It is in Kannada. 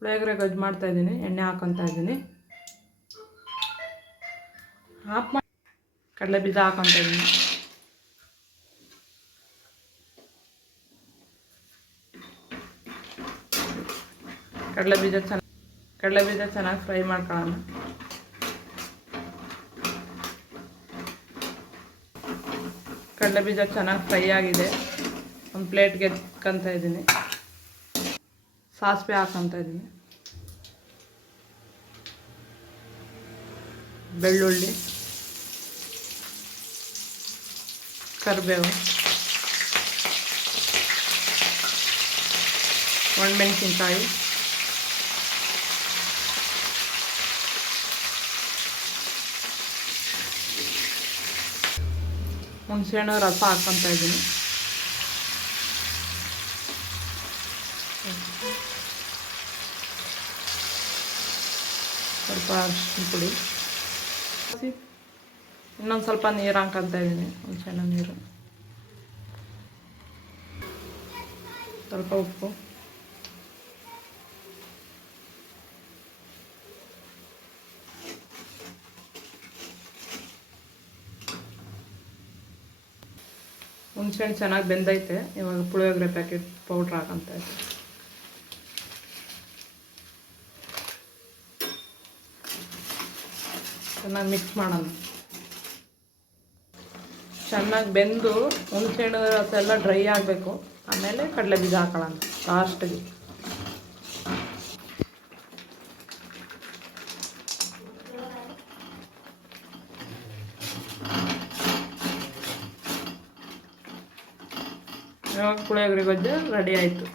ಪುಳಿಯೋಗರೆ ಗೊಜ್ಜು ಮಾಡ್ತಾಯಿದ್ದೀನಿ. ಎಣ್ಣೆ ಹಾಕ್ಕೊತಾ ಇದ್ದೀನಿ. ಕಡಲೆ ಬೀಜ ಹಾಕ್ಕೊತಾ ಇದ್ದೀನಿ. ಕಡಲೆ ಬೀಜ ಚೆನ್ನಾಗಿ ಫ್ರೈ ಮಾಡ್ಕೊಳ್ಳೋಣ. ಕಡಲೆ ಬೀಜ ಚೆನ್ನಾಗಿ ಫ್ರೈ ಆಗಿದೆ. ಒಂದು ಪ್ಲೇಟ್ಗೆ ಎತ್ಕೊತಾ ಇದ್ದೀನಿ. ಸಾಸಿವೆ ಹಾಕ್ಕೊತಾ ಇದ್ದೀನಿ. ಬೆಳ್ಳುಳ್ಳಿ, ಕರಿಬೇವು, ಒಣಮೆಣಸಿನ್ಕಾಯಿ, ಹುಣಸೆಹಣ್ಣು ರಸ ಹಾಕ್ಕೊತಾ ಇದ್ದೀನಿ. ಸ್ವಲ್ಪ ಅರಿಶಿನ ಪುಡಿ, ಇನ್ನೊಂದು ಸ್ವಲ್ಪ ನೀರು ಹಾಕ್ಕೊತಾ ಇದ್ದೀನಿ. ಹುಣಸೆಹಣ್ಣು ನೀರು, ಸ್ವಲ್ಪ ಉಪ್ಪು, ಹುಣಸೆಹಣ್ಣು ಚೆನ್ನಾಗಿ ಬೆಂದೈತೆ. ಇವಾಗ ಪುಳಿಯೋಗರೆ ಪ್ಯಾಕೆಟ್ ಪೌಡ್ರ್ ಹಾಕ್ಕೊತಾ ಇದ್ದೀನಿ. ಚೆನ್ನಾಗಿ ಮಿಕ್ಸ್ ಮಾಡೋಣ. ಚೆನ್ನಾಗಿ ಬೆಂದು ಹುಣಸೆಹಣ್ಣು ರಸ ಎಲ್ಲ ಡ್ರೈ ಆಗಬೇಕು. ಆಮೇಲೆ ಕಡಲೆ ಬೀಜ ಹಾಕೊಳ್ಳೋಣ ಲಾಸ್ಟಿಗೆ. ಇವಾಗ ಪುಳಿಯೋಗರೆ ಗೊಜ್ಜು ರೆಡಿ ಆಯಿತು.